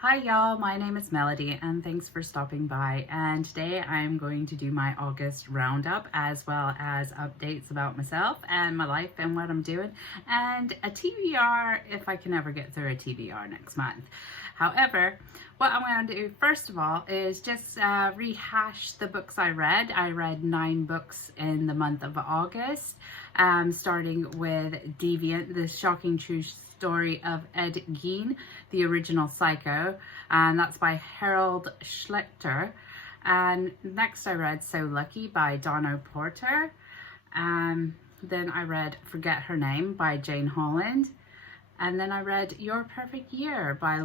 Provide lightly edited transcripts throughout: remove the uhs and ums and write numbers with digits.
Hi y'all, my name is Melody and thanks for stopping by, and today I'm going to do my August roundup as well as updates about myself and my life and what I'm doing, and a TBR if I can ever get through a TBR next month. However, what I'm going to do first of all is just rehash the books I read. I read 9 books in the month of August, starting with Deviant, The Shocking True Story of Ed Gein, the original Psycho, and that's by Harold Schlechter. And next I read So Lucky by Donna Porter. Then I read Forget Her Name by Jane Holland. And then I read Your Perfect Year by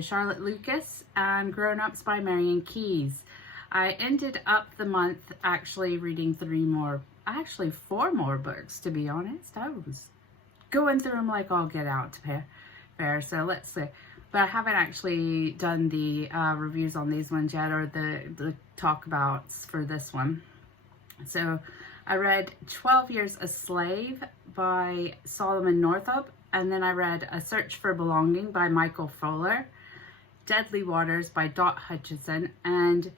Charlotte Lucas, and Grown Ups by Marian Keyes. I ended up the month actually reading 4 more books, to be honest. I was going through them like all get out to fair. So let's see. But I haven't actually done the reviews on these ones yet, or the talkabouts for this one. So I read 12 Years a Slave by Solomon Northup, and then I read A Search for Belonging by Michael Fuller, Deadly Waters by Dot Hutchison, and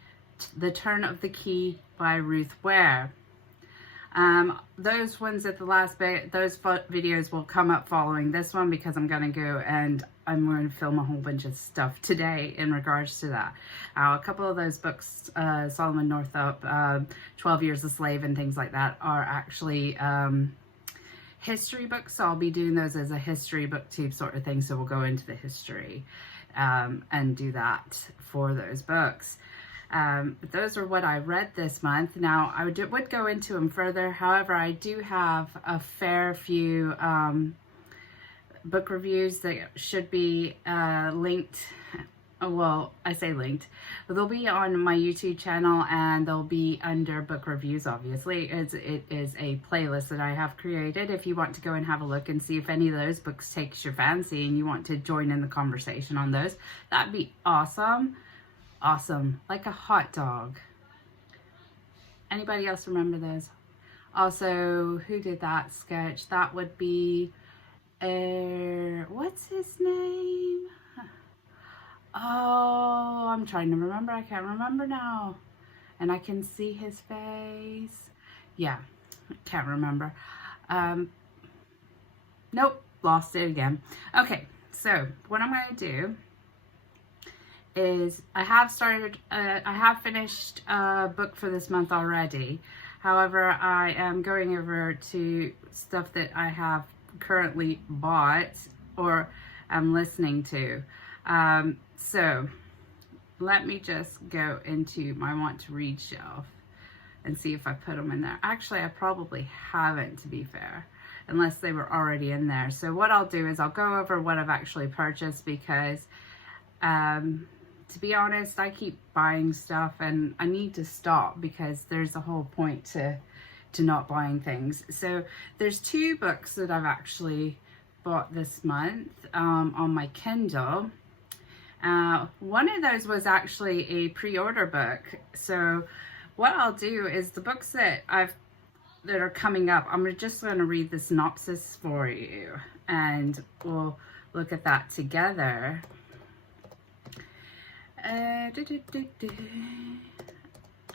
The Turn of the Key by Ruth Ware. Those ones at the last bit, those videos will come up following this one, because I'm going to go and I'm going to film a whole bunch of stuff today in regards to that. A couple of those books, Solomon Northup, 12 Years a Slave and things like that, are actually history books. So I'll be doing those as a history booktube sort of thing. So we'll go into the history and do that for those books. But those are what I read this month. Now, I would go into them further. However, I do have a fair few book reviews that should be linked. Well, I say linked, but they'll be on my YouTube channel, and they'll be under book reviews. Obviously, it is a playlist that I have created. If you want to go and have a look and see if any of those books takes your fancy and you want to join in the conversation on those, that'd be awesome. Awesome, like a hot dog. Anybody else remember those? Also, who did that sketch? That would be what's his name? Oh, I'm trying to remember. I can't remember now. And I can see his face. Yeah, can't remember. Nope, lost it again. Okay, so what I'm going to do is I have finished a book for this month already. However, I am going over to stuff that I have currently bought or am listening to. So let me just go into my want to read shelf and see if I put them in there. Actually, I probably haven't, to be fair, unless they were already in there. So what I'll do is I'll go over what I've actually purchased, because to be honest, I keep buying stuff and I need to stop, because there's a whole point to not buying things. So there's 2 books that I've actually bought this month on my Kindle. One of those was actually a pre-order book. So what I'll do is the books that are coming up, I'm just going to read the synopsis for you, and we'll look at that together. I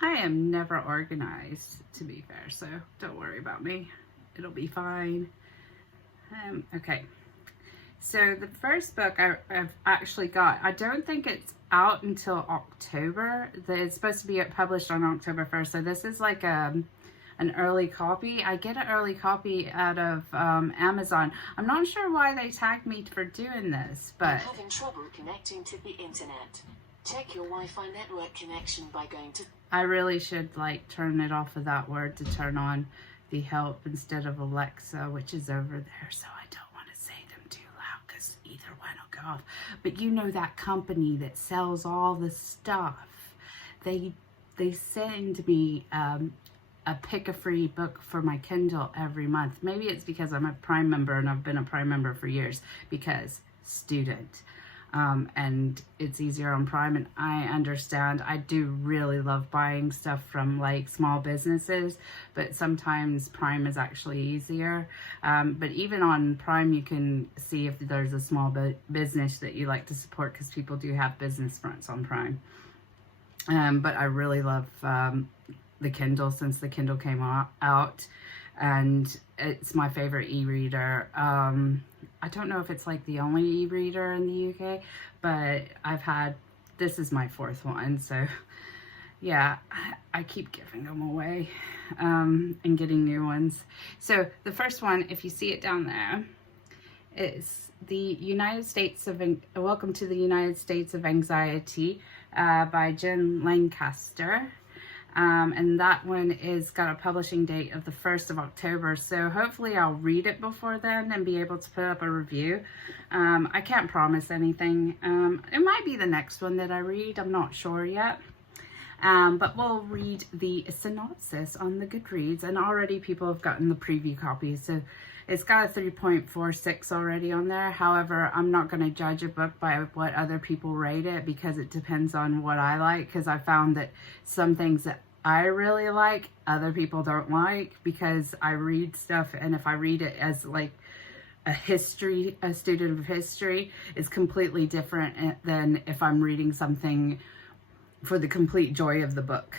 am never organized, to be fair, so don't worry about me. It'll be fine. Okay, so the first book I've actually got, I don't think it's out until October. It's supposed to be published on October 1st, so this is like an early copy. I get an early copy out of Amazon. I'm not sure why they tagged me for doing this, but... I'm having trouble connecting to the internet. Check your Wi-Fi network connection by going to... I really should like turn it off of that word to turn on the help instead of Alexa, which is over there. So I don't want to say them too loud, because either one will go off. But you know that company that sells all the stuff, they send me a pick a free book for my Kindle every month. Maybe it's because I'm a Prime member and I've been a Prime member for years, because student. and it's easier on Prime, and I understand. I do really love buying stuff from like small businesses, but sometimes Prime is actually easier. But even on Prime, you can see if there's a small business that you like to support, because people do have business fronts on Prime. But I really love the Kindle since the Kindle came out, and it's my favorite e-reader. I don't know if it's like the only e-reader in the UK, but this is my 4th one, so yeah, I keep giving them away and getting new ones. So the first one, if you see it down there, is the Welcome to the United States of Anxiety by Jen Lancaster. And that one is got a publishing date of the 1st of October. So hopefully I'll read it before then and be able to put up a review. I can't promise anything. It might be the next one that I read. I'm not sure yet. But we'll read the synopsis on the Goodreads, and already people have gotten the preview copy. So it's got a 3.46 already on there. However, I'm not going to judge a book by what other people rate it, because it depends on what I like. Because I found that some things that I really like, other people don't like, because I read stuff, and if I read it as like a student of history, is completely different than if I'm reading something for the complete joy of the book.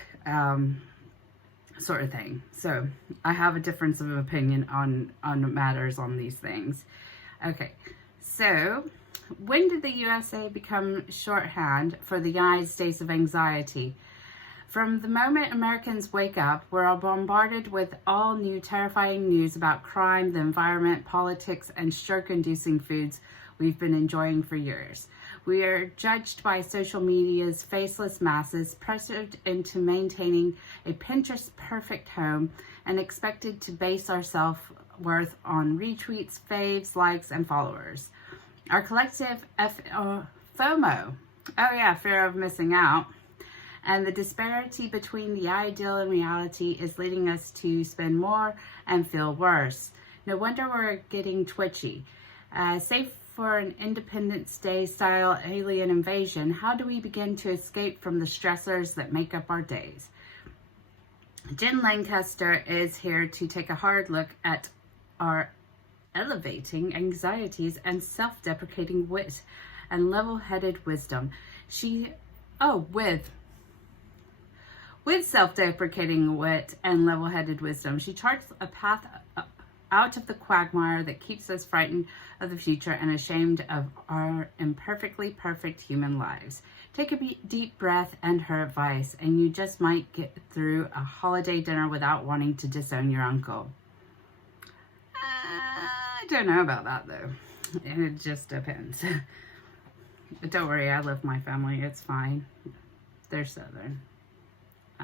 Sort of thing. So I have a difference of opinion on matters on these things. Okay, so when did the USA become shorthand for the United States of Anxiety? From the moment Americans wake up, we're bombarded with all new terrifying news about crime, the environment, politics, and stroke-inducing foods we've been enjoying for years. We are judged by social media's faceless masses, pressured into maintaining a Pinterest-perfect home, and expected to base our self-worth on retweets, faves, likes, and followers. Our collective FOMO, fear of missing out, and the disparity between the ideal and reality is leading us to spend more and feel worse. No wonder we're getting twitchy. Safe for an Independence Day style alien invasion, how do we begin to escape from the stressors that make up our days? Jen Lancaster is here to take a hard look at our elevating anxieties and self-deprecating wit and level-headed wisdom. With self-deprecating wit and level-headed wisdom, she charts a path out of the quagmire that keeps us frightened of the future and ashamed of our imperfectly perfect human lives. Take a deep breath and her advice, and you just might get through a holiday dinner without wanting to disown your uncle. I don't know about that, though. It just depends. But don't worry, I love my family. It's fine. They're Southern.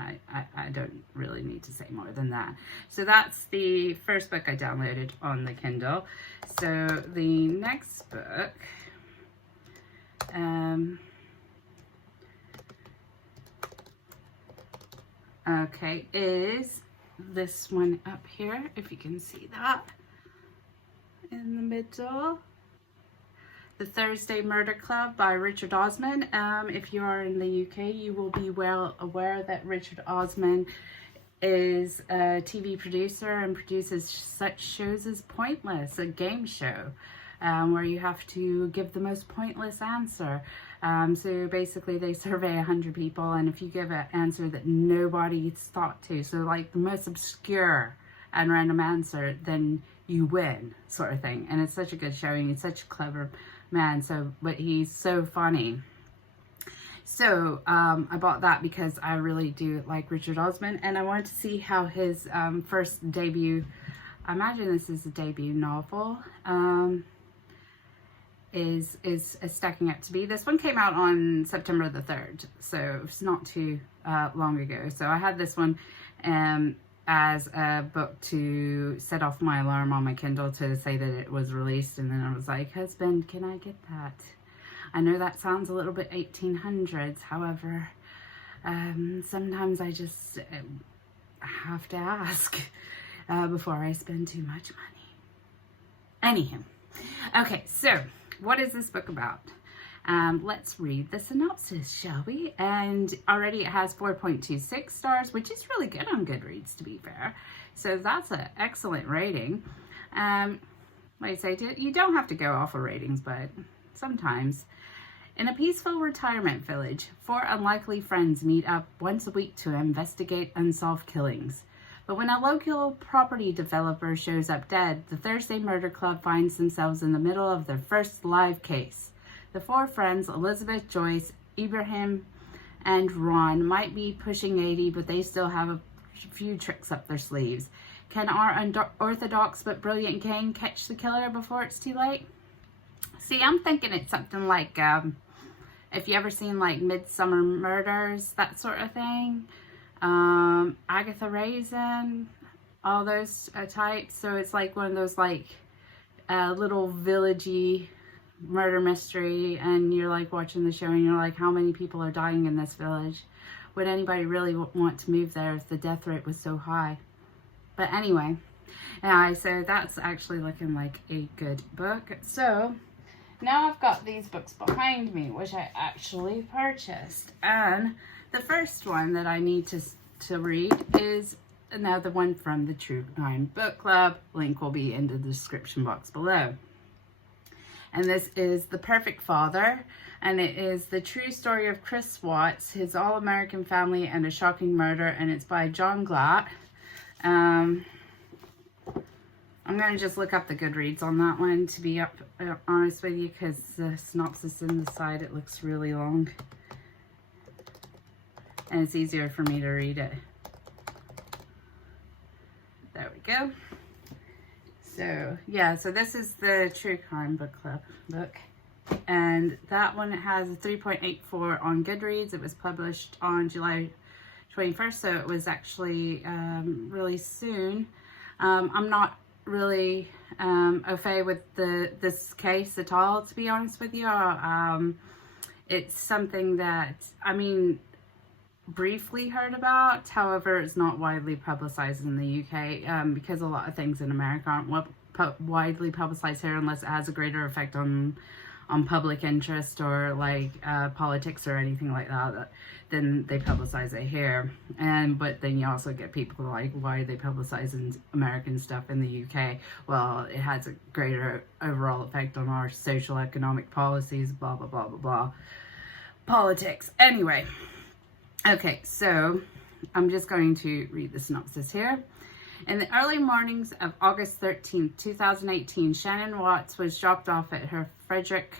I don't really need to say more than that. So that's the first book I downloaded on the Kindle. So the next book, is this one up here, if you can see that in the middle. The Thursday Murder Club by Richard Osmond. If you are in the UK, you will be well aware that Richard Osmond is a TV producer and produces such shows as Pointless, a game show where you have to give the most pointless answer. So basically they survey 100 people, and if you give an answer that nobody's thought to, so like the most obscure and random answer, then you win, sort of thing. And it's such a good show, and he's such a clever man, but he's so funny. So I bought that because I really do like Richard Osmond, and I wanted to see how his first debut, I imagine this is a debut novel, is stacking up to be. This one came out on September the 3rd, so it's not too long ago. So I had this one as a book to set off my alarm on my Kindle to say that it was released, and then I was like, husband, can I get that? I know that sounds a little bit 1800s, however, sometimes I just have to ask before I spend too much money. Anywho, okay, so what is this book about? Let's read the synopsis, shall we? And already it has 4.26 stars, which is really good on Goodreads, to be fair. So that's an excellent rating. Like I say, you don't have to go off of ratings, but sometimes. In a peaceful retirement village, 4 unlikely friends meet up once a week to investigate unsolved killings. But when a local property developer shows up dead, the Thursday Murder Club finds themselves in the middle of their first live case. The 4 friends, Elizabeth, Joyce, Ibrahim, and Ron, might be pushing 80, but they still have a few tricks up their sleeves. Can our unorthodox but brilliant gang catch the killer before it's too late? See, I'm thinking it's something like, if you ever seen like Midsummer Murders, that sort of thing. Agatha Raisin, all those types. So it's like one of those like little villagey murder mystery, and you're like watching the show and you're like, how many people are dying in this village? Would anybody really want to move there if the death rate was so high? But anyway, yeah, so that's actually looking like a good book. So now I've got these books behind me, which I actually purchased, and the first one that I need to read is another one from the True Crime Book Club. Link will be in the description box below. And this is The Perfect Father, and it is the true story of Chris Watts, his all-American family, and a shocking murder, and it's by John Glatt. I'm going to just look up the Goodreads on that one, to be honest with you, because the synopsis in the side, it looks really long. And it's easier for me to read it. There we go. So, yeah, so this is the True Crime Book Club book. And that one has a 3.84 on Goodreads. It was published on July 21st, so it was actually really soon. I'm not really au fait with this case at all, to be honest with you. It's something that, I mean, briefly heard about. However, it's not widely publicized in the UK because a lot of things in America aren't widely publicized here unless it has a greater effect on public interest or like politics or anything like that. Then they publicize it here. But then you also get people like, why are they publicizing American stuff in the UK? Well, it has a greater overall effect on our social economic policies, blah blah blah blah blah. Politics. Anyway. Okay, so I'm just going to read the synopsis here. In the early mornings of August 13th, 2018, Shannon Watts was dropped off at her Frederick,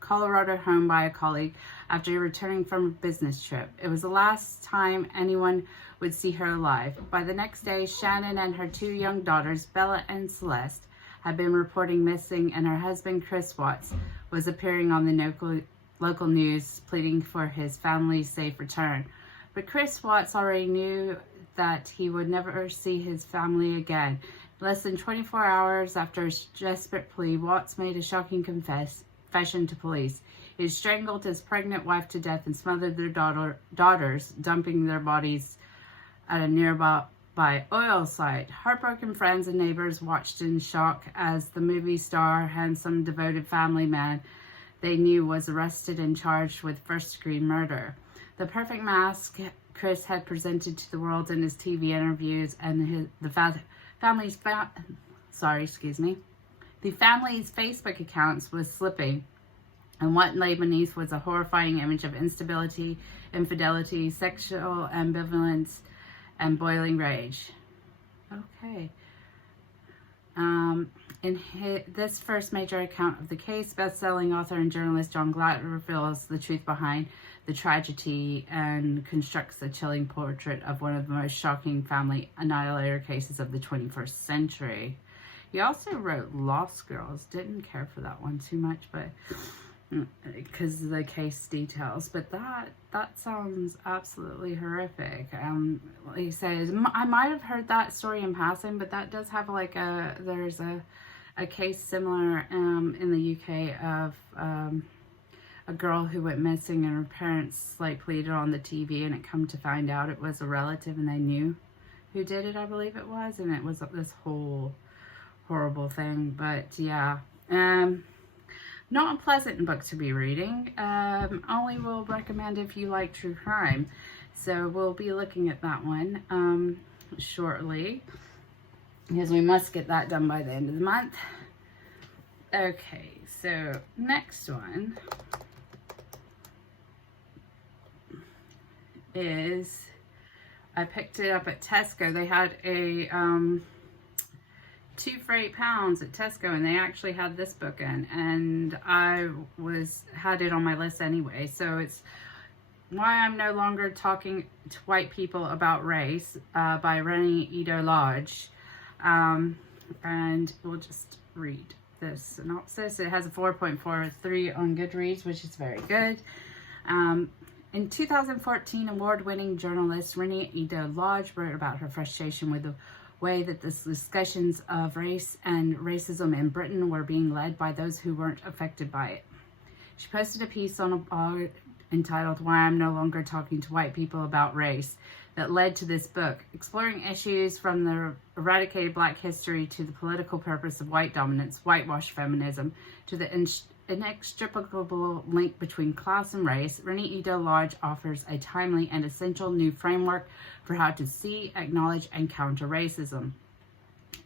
Colorado home by a colleague after returning from a business trip. It was the last time anyone would see her alive. By the next day, Shannon and her 2 young daughters, Bella and Celeste, had been reporting missing, and her husband, Chris Watts, was appearing on the local news pleading for his family's safe return. But Chris Watts already knew that he would never see his family again. Less than 24 hours after his desperate plea, Watts made a shocking confession to police. He had strangled his pregnant wife to death and smothered their daughters, dumping their bodies at a nearby oil site. Heartbroken friends and neighbors watched in shock as the movie star, handsome, devoted family man they knew was arrested and charged with first-degree murder. The perfect mask Chris had presented to the world in his TV interviews, and the family's Facebook accounts was slipping, and what lay beneath was a horrifying image of instability, infidelity, sexual ambivalence, and boiling rage. Okay. In this first major account of the case, best-selling author and journalist John Glatt reveals the truth behind the tragedy and constructs a chilling portrait of one of the most shocking family annihilator cases of the 21st century. He also wrote Lost Girls. Didn't care for that one too much, but because of the case details. But that sounds absolutely horrific. Like he says, I might have heard that story in passing, but that does have like there's a case similar in the UK of a girl who went missing, and her parents like pleaded on the TV, and it come to find out it was a relative, and they knew who did it, I believe it was, and it was this whole horrible thing. But yeah, not a pleasant book to be reading. Only will recommend if you like true crime. So we'll be looking at that one shortly, because we must get that done by the end of the month. Okay, so next one is, I picked it up at Tesco. They had a 2 for £8 at Tesco, and they actually had this book in, and I had it on my list anyway. So it's Why I'm No Longer Talking to White People About Race by Rennie Edo Lodge, and we'll just read this synopsis. It has a 4.43 on Goodreads, which is very good. In 2014, award-winning journalist Rennie Edo Lodge wrote about her frustration with the way that the discussions of race and racism in Britain were being led by those who weren't affected by it. She posted a piece on a blog entitled Why I'm No Longer Talking to White People About Race that led to this book, exploring issues from the eradicated Black history to the political purpose of white dominance, whitewash feminism, to the inextricable link between class and race. Rennie Edo Lodge offers a timely and essential new framework for how to see, acknowledge, and counter racism.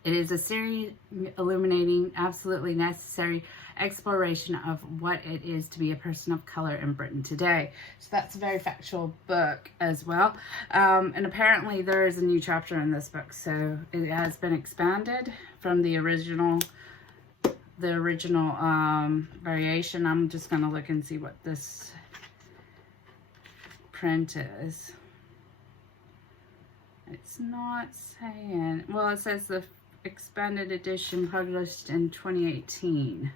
It is a series illuminating absolutely necessary exploration of what it is to be a person of color in Britain today. So that's a very factual book as well. And apparently there is a new chapter in this book, so it has been expanded from the original variation. I'm just going to look and see what this print is. It's not saying, well, it says the expanded edition published in 2018.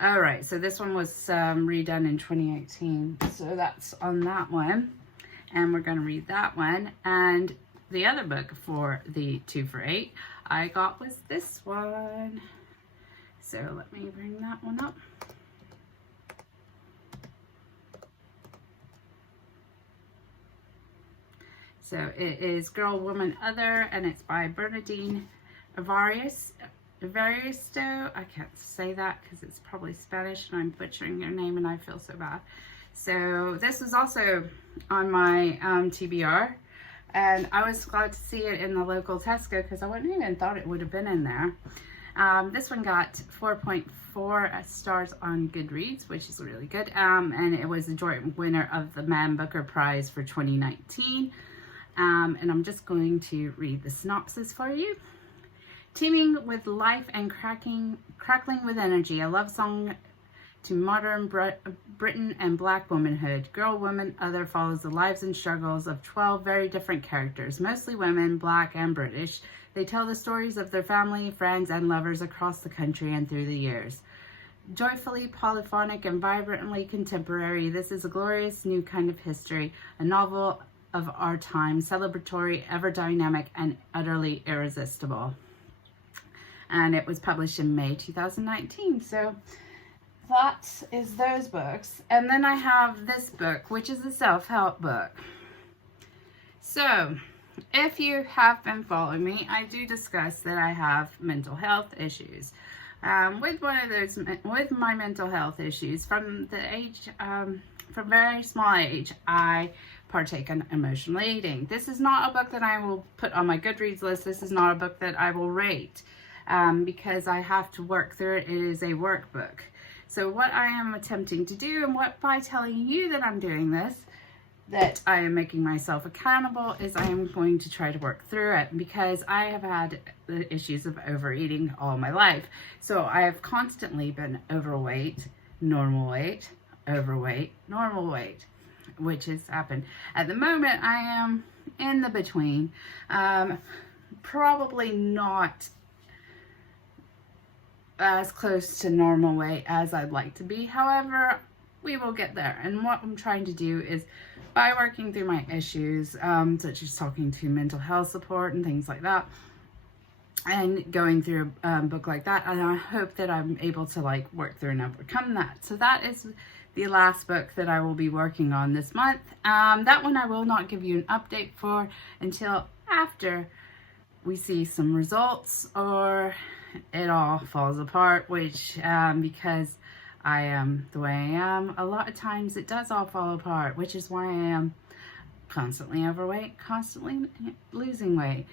All right, so this one was redone in 2018. So that's on that one. And we're going to read that one. And the other book for the 2 for $8 I got was this one. So let me bring that one up. So it is Girl, Woman, Other, and it's by Bernadine Evaristo. I can't say that because it's probably Spanish and I'm butchering your name and I feel so bad. So this was also on my TBR, and I was glad to see it in the local Tesco because I wouldn't even thought it would have been in there. This one got 4.4 stars on Goodreads, which is really good. And it was the joint winner of the Man Booker Prize for 2019. And I'm just going to read the synopsis for you. Teeming with life and crackling with energy, a love song to modern Britain and Black womanhood. Girl, Woman, Other follows the lives and struggles of 12 very different characters, mostly women, Black and British. They tell the stories of their family, friends, and lovers across the country and through the years. Joyfully polyphonic and vibrantly contemporary, this is a glorious new kind of history, a novel of our time, celebratory, ever dynamic, and utterly irresistible. And it was published in May 2019. So that is those books. And then I have this book, which is a self-help book. So if you have been following me, I do discuss that I have mental health issues. With my mental health issues, from very small age, I partake in emotional eating. This is not a book that I will put on my Goodreads list. This is not a book that I will rate because I have to work through it. It is a workbook. So what I am attempting to do, and what by telling you that I'm doing this, that I am making myself accountable, is I am going to try to work through it, because I have had the issues of overeating all my life. So I have constantly been overweight, normal weight, overweight, normal weight, which has happened. At the moment, I am in the between. Probably not as close to normal weight as I'd like to be. However, we will get there. And what I'm trying to do is, by working through my issues, such as talking to mental health support and things like that, and going through a book like that, and I hope that I'm able to work through and overcome that. So that is the last book that I will be working on this month. That one I will not give you an update for until after we see some results, or it all falls apart, which because I am the way I am, a lot of times it does all fall apart, which is why I am constantly overweight, constantly losing weight,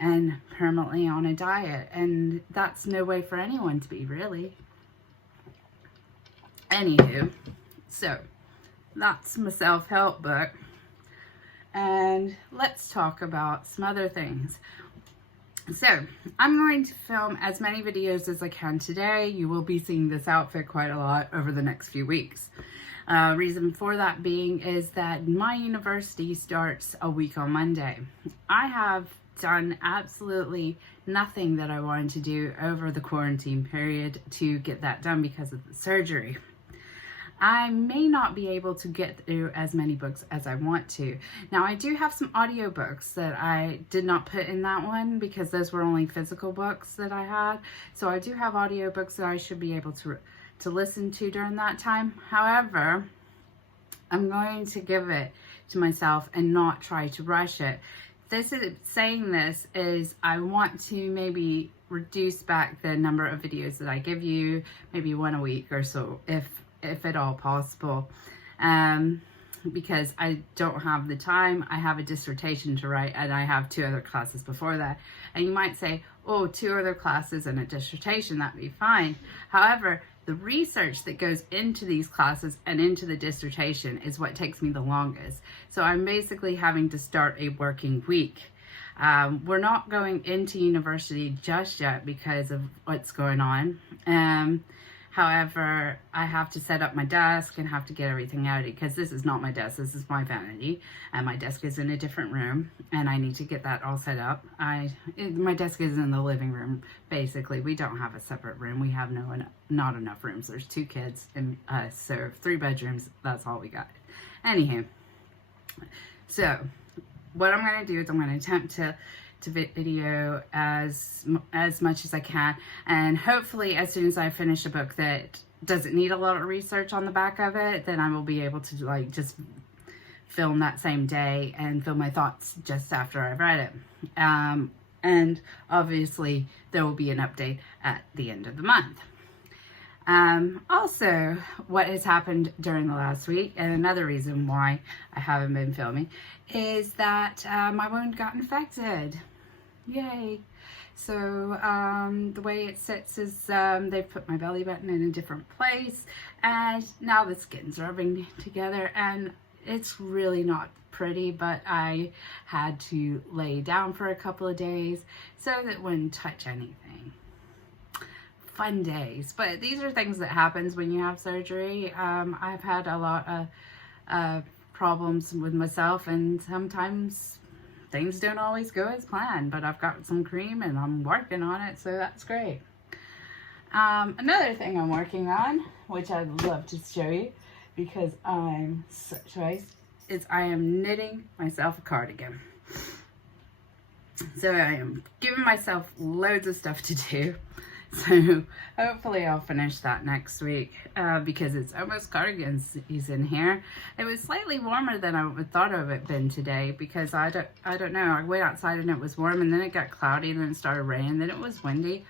and permanently on a diet. And that's no way for anyone to be, really. Anywho, so that's my self-help book. And let's talk about some other things. So, I'm going to film as many videos as I can today. You will be seeing this outfit quite a lot over the next few weeks. Reason for that being is that my university starts a week on Monday. I have done absolutely nothing that I wanted to do over the quarantine period to get that done because of the surgery. I may not be able to get through as many books as I want to. Now, I do have some audiobooks that I did not put in that one because those were only physical books that I had. So I do have audiobooks that I should be able to listen to during that time. However, I'm going to give it to myself and not try to rush it. Saying this is I want to maybe reduce back the number of videos that I give you, maybe one a week or so, if at all possible, because I don't have the time. I have a dissertation to write and I have 2 other classes before that. And you might say, oh, 2 other classes and a dissertation, that'd be fine. However, the research that goes into these classes and into the dissertation is what takes me the longest. So I'm basically having to start a working week. We're not going into university just yet because of what's going on. However, I have to set up my desk and have to get everything out because this is not my desk, this is my vanity, and my desk is in a different room and I need to get that all set up. My desk is in the living room, basically. We don't have a separate room. We have not enough rooms. There's 2 kids and us, so 3 bedrooms, that's all we got. Anywho, so what I'm going to do is I'm going to attempt to video as much as I can, and hopefully as soon as I finish a book that doesn't need a lot of research on the back of it, then I will be able to like just film that same day and film my thoughts just after I've read it. And obviously there will be an update at the end of the month. Also, what has happened during the last week, and another reason why I haven't been filming, is that my wound got infected. Yay! So the way it sits is they've put my belly button in a different place, and now the skin's rubbing together, and it's really not pretty, but I had to lay down for a couple of days so that it wouldn't touch anything. Fun days, but these are things that happens when you have surgery. I've had a lot of problems with myself, and sometimes things don't always go as planned, but I've got some cream and I'm working on it, so that's great. Another thing I'm working on, which I'd love to show you because I'm such a waste, is I am knitting myself a cardigan. So I am giving myself loads of stuff to do. So hopefully I'll finish that next week because it's almost cardigan season here. It was slightly warmer than I would thought of it been today because I don't know. I went outside and it was warm, and then it got cloudy, and then it started raining, then it was windy.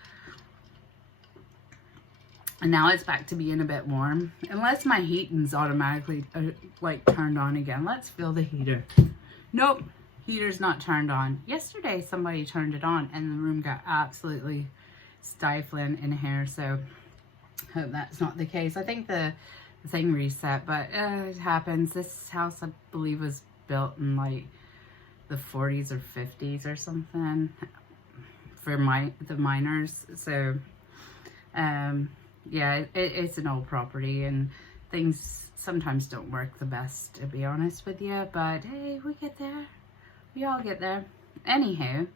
And now it's back to being a bit warm. Unless my heating's automatically like turned on again. Let's feel the heater. Nope, heater's not turned on. Yesterday somebody turned it on and the room got absolutely stifling in here, so hope that's not the case. I think the thing reset, but it happens. This house, I believe, was built in like the 40s or 50s or something for the miners. So yeah, it's an old property and things sometimes don't work the best, to be honest with you, but hey, we get there. We all get there. Anywho,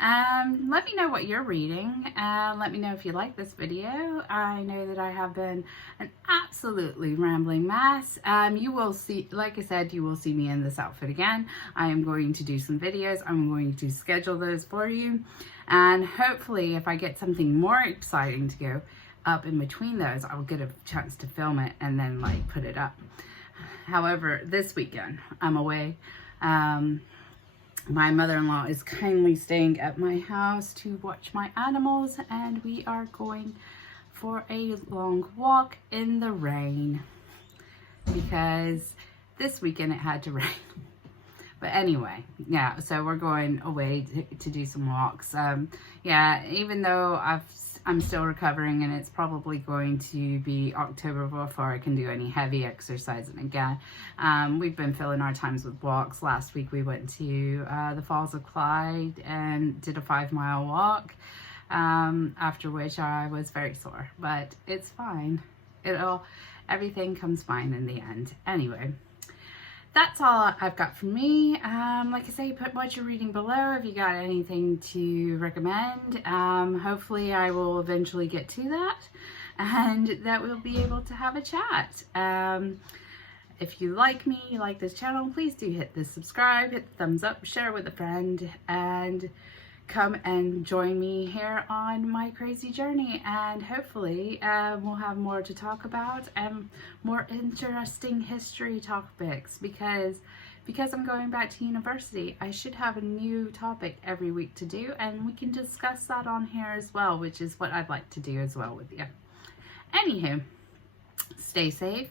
let me know what you're reading. Let me know if you like this video. I know that I have been an absolutely rambling mess. You will see, like I said, you will see me in this outfit again. I am going to do some videos. I'm going to schedule those for you. And hopefully if I get something more exciting to go up in between those, I'll get a chance to film it and then like put it up. However, this weekend I'm away. My mother-in-law is kindly staying at my house to watch my animals, and we are going for a long walk in the rain because this weekend it had to rain. But anyway, yeah, so we're going away to do some walks. Yeah, even though I'm still recovering and it's probably going to be October before I can do any heavy exercising again. We've been filling our times with walks. Last week we went to the Falls of Clyde and did a 5-mile walk, after which I was very sore, but it's fine. Everything comes fine in the end. Anyway, that's all I've got from me. Like I say, put what you're reading below if you got anything to recommend. Hopefully I will eventually get to that and that we'll be able to have a chat. If you like me, you like this channel, please do hit the subscribe, hit the thumbs up, share with a friend, and come and join me here on my crazy journey, and hopefully we'll have more to talk about and more interesting history topics because I'm going back to university. I should have a new topic every week to do, and we can discuss that on here as well, which is what I'd like to do as well with you. Anywho, stay safe,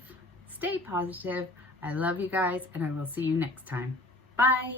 stay positive. I love you guys, and I will see you next time. Bye.